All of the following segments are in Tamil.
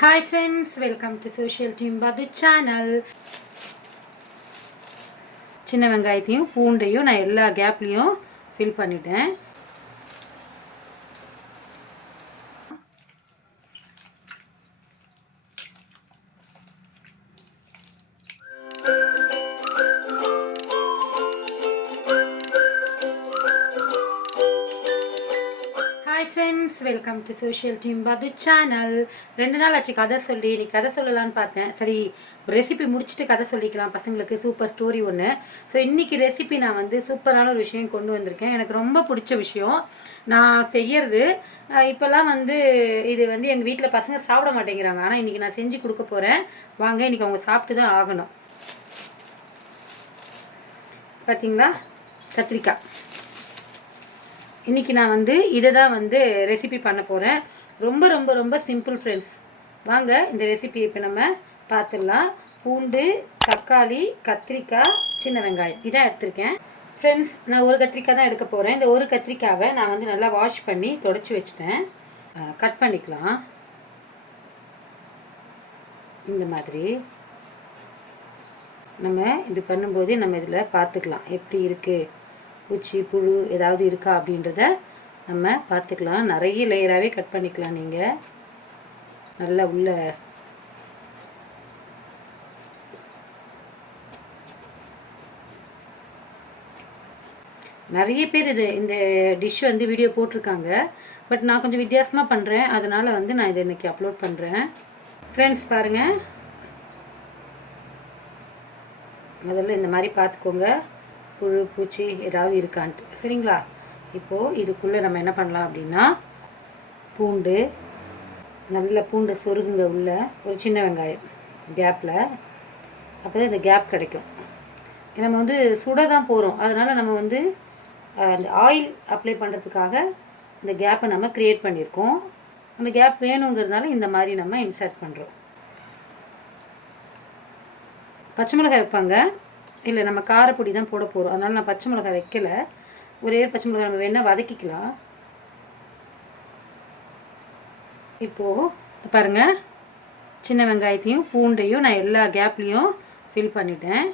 Hi friends, welcome to Social Team Badu channel. சின்ன வெங்காயத்தையும் பூண்டையும் நான் எல்லா கேப்லையும் ஃபில் பண்ணிட்டேன். Hi friends, welcome to social team பது சேனல். 2 நாள் ஆச்சு கதை சொல்லி. இன்னைக்கு கதை சொல்லலான்னு பார்த்தேன். சரி, ஒரு ரெசிபி முடிச்சுட்டு கதை சொல்லிக்கலாம் பசங்களுக்கு. சூப்பர் ஸ்டோரி ஒன்று. ஸோ இன்றைக்கி ரெசிபி நான் வந்து சூப்பரான ஒரு விஷயம் கொண்டு வந்திருக்கேன். எனக்கு ரொம்ப பிடிச்ச விஷயம் நான் செய்யறது. இப்போல்லாம் வந்து இது வந்து எங்கள் வீட்டில் பசங்க சாப்பிட மாட்டேங்கிறாங்க. ஆனால் இன்றைக்கி நான் செஞ்சு கொடுக்க போகிறேன். வாங்க, இன்றைக்கி அவங்க சாப்பிட்டு தான் ஆகணும். பார்த்தீங்களா, கத்திரிக்காய். இன்றைக்கி நான் வந்து இதை தான் வந்து ரெசிபி பண்ண போகிறேன். ரொம்ப ரொம்ப ரொம்ப சிம்பிள் ஃப்ரெண்ட்ஸ். வாங்க இந்த ரெசிபி இப்போ நம்ம பார்த்துடலாம். பூண்டு, தக்காளி, கத்திரிக்காய், சின்ன வெங்காயம் இதான் எடுத்திருக்கேன் ஃப்ரெண்ட்ஸ். நான் ஒரு கத்திரிக்காய் தான் எடுக்க போகிறேன். இந்த ஒரு கத்திரிக்காவை நான் வந்து நல்லா வாஷ் பண்ணி தொடச்சி வச்சுட்டேன். கட் பண்ணிக்கலாம். இந்த மாதிரி நம்ம இப்படி பண்ணும்போது நம்ம இதில் பார்த்துக்கலாம் எப்படி இருக்குது, பூச்சி புழு ஏதாவது இருக்கா அப்படின்றத நம்ம பார்த்துக்கலாம். நிறைய லேயராகவே கட் பண்ணிக்கலாம். நீங்கள் நல்லா உள்ள நிறைய பேர் இந்த டிஷ் வந்து வீடியோ போட்டிருக்காங்க. பட் நான் கொஞ்சம் வித்தியாசமாக பண்ணுறேன். அதனால் வந்து நான் இதை இன்றைக்கி அப்லோட் பண்ணுறேன். ஃப்ரெண்ட்ஸ் பாருங்கள், முதல்ல இந்த மாதிரி பார்த்துக்கோங்க, புழு பூச்சி ஏதாவது இருக்கான்ட்டு. சரிங்களா? இப்போது இதுக்குள்ளே நம்ம என்ன பண்ணலாம் அப்படின்னா, பூண்டு, நல்ல பூண்டை சொருகுங்க உள்ள, ஒரு சின்ன வெங்காயம் கேப்பில். அப்போ தான் இந்த கேப் கிடைக்கும். நம்ம வந்து சுட தான் போகிறோம். அதனால் நம்ம வந்து அந்த ஆயில் அப்ளை பண்ணுறதுக்காக இந்த கேப்பை நம்ம க்ரியேட் பண்ணியிருக்கோம். அந்த கேப் வேணுங்கிறதுனால இந்த மாதிரி நம்ம இன்சர்ட் பண்ணுறோம். பச்சை மிளகாய் வைப்பாங்க. இல்லை, நம்ம காரப்பொடி தான் போட போகிறோம். அதனால் நான் பச்சை மிளகாய் வைக்கலை. ஒரே பச்சை மிளகாய் நம்ம வேணால் வதக்கிக்கலாம். இப்போது பாருங்கள், சின்ன வெங்காயத்தையும் பூண்டையும் நான் எல்லா கேப்லேயும் ஃபில் பண்ணிட்டேன்.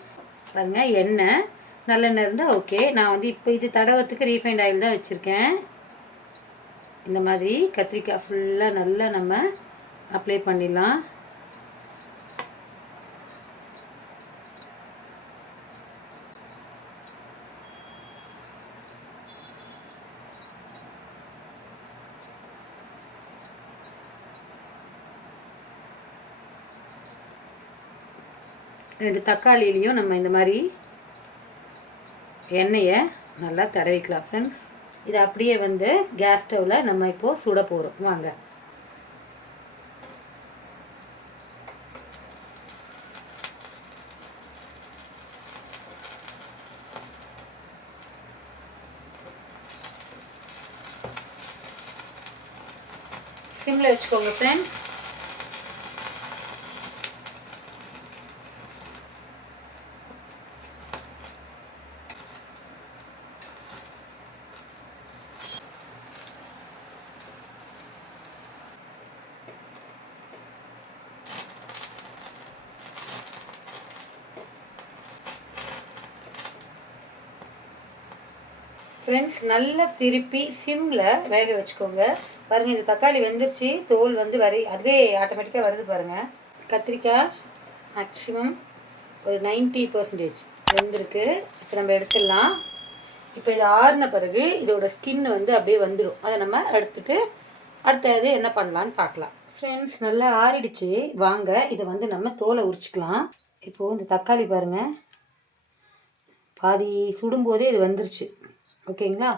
பாருங்கள், எண்ணெய் நல்லெண்ணெய் இருந்தால் ஓகே. நான் வந்து இப்போ இது தடவத்துக்கு ரீஃபைண்ட் ஆயில் தான் வச்சுருக்கேன். இந்த மாதிரி கத்திரிக்காய் ஃபுல்லாக நல்லா நம்ம அப்ளை பண்ணிடலாம். ரெண்டு தக்காளியிலையும் நம்ம இந்த மாதிரி எண்ணெயை நல்லா தடவிக்கலாம் ஃப்ரெண்ட்ஸ். இது அப்படியே வந்து கேஸ் ஸ்டவ்வில் நம்ம இப்போது சுட போகிறோம். வாங்க. சிம்மில் வச்சுக்கோங்க ஃப்ரெண்ட்ஸ். ஃப்ரெண்ட்ஸ், நல்லா திருப்பி சிம்மில் வேக வச்சுக்கோங்க. பாருங்கள், இந்த தக்காளி வெந்துருச்சு. தோல் வந்து அதுவே ஆட்டோமேட்டிக்காக வருது பாருங்கள். கத்திரிக்காய் மேக்ஸிமம் ஒரு 90% வெந்திருக்கு. இப்போ நம்ம எடுத்துடலாம். இப்போ இது ஆறின பிறகு இதோட ஸ்கின் வந்து அப்படியே வந்துடும். அதை நம்ம எடுத்துட்டு அடுத்தது என்ன பண்ணலான்னு பார்க்கலாம். ஃப்ரெண்ட்ஸ், நல்லா ஆறிடுச்சு. வாங்க இதை வந்து நம்ம தோலை உரிச்சிக்கலாம். இப்போது இந்த தக்காளி பாருங்கள், பாதி சுடும்போதே இது வந்துருச்சு. ஓகேங்களா?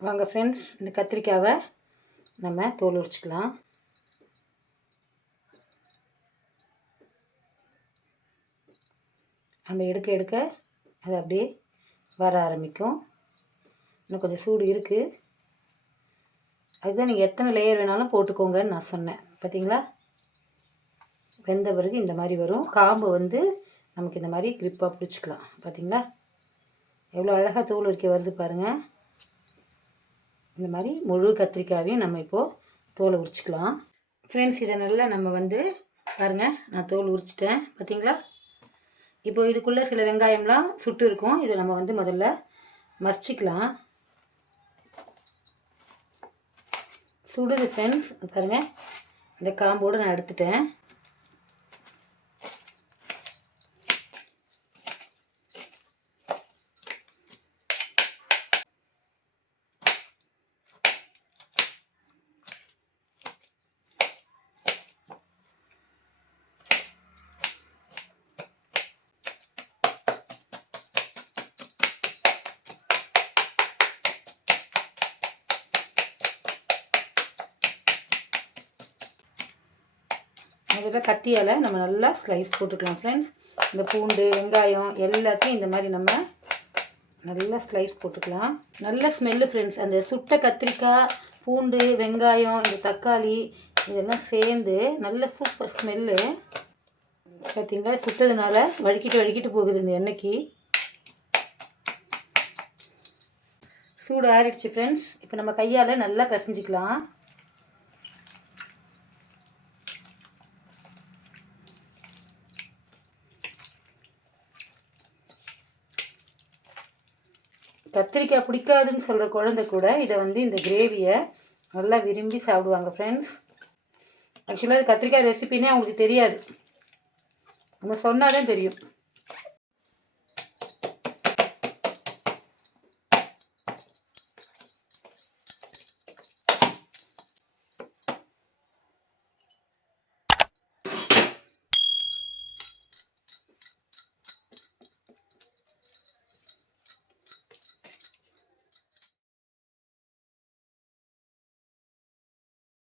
வாங்க ஃப்ரெண்ட்ஸ், இந்த கத்திரிக்காவை நம்ம தோல் உரிச்சிக்கலாம். நம்ம எடுக்க எடுக்க அது அப்படியே வர ஆரம்பிக்கும். இன்னும் கொஞ்சம் சூடு இருக்குது. அதுதான் நீங்கள் எத்தனை லேயர் வேணாலும் போட்டுக்கோங்கன்னு நான் சொன்னேன். பார்த்தீங்களா? வெந்த பிறகு இந்த மாதிரி வரும். காம்பு வந்து நமக்கு இந்த மாதிரி கிரிப்பாக பிடிச்சிக்கலாம். பார்த்தீங்களா? எவ்வளோ அழகாக தோல் உரிக்க வருது பாருங்கள். இந்த மாதிரி முழு கத்திரிக்காயையும் நம்ம இப்போது தோலை உரிச்சிக்கலாம். ஃப்ரெண்ட்ஸ், இதை நல்லா நம்ம வந்து பாருங்கள், நான் தோல் உரிச்சிட்டேன். பார்த்தீங்களா? இப்போ இதுக்குள்ளே சில வெங்காயம்லாம் சுட்டு இருக்கும். இதை நம்ம வந்து முதல்ல மசிச்சிக்கலாம். சுடுது ஃப்ரெண்ட்ஸ், பாருங்கள். இந்த காம்போடு நான் எடுத்துட்டேன். அதில் கத்தியால் நம்ம நல்லா ஸ்லைஸ் போட்டுக்கலாம் ஃப்ரெண்ட்ஸ். இந்த பூண்டு வெங்காயம் எல்லாத்தையும் இந்த மாதிரி நம்ம நல்லா ஸ்லைஸ் போட்டுக்கலாம். நல்ல ஸ்மெல்லு ஃப்ரெண்ட்ஸ். அந்த சுட்ட கத்திரிக்காய், பூண்டு, வெங்காயம், இந்த தக்காளி இதெல்லாம் சேர்ந்து நல்ல சூப்பர் ஸ்மெல்லு. பார்த்தீங்களா? சுட்டதுனால வழுக்கிட்டு போகுது இந்த எண்ணெய்க்கு. சூடு ஆறிடுச்சு ஃப்ரெண்ட்ஸ். இப்போ நம்ம கையால் நல்லா பிசைஞ்சிக்கலாம். கத்திரிக்காய் பிடிக்காதுன்னு சொல்கிற குழந்தை கூட இதை வந்து இந்த கிரேவியை நல்லா விரும்பி சாப்பிடுவாங்க ஃப்ரெண்ட்ஸ். ஆக்சுவலாக அது கத்திரிக்காய் ரெசிபின்னே அவங்களுக்கு தெரியாது. நம்ம சொன்னால் தான் தெரியும்.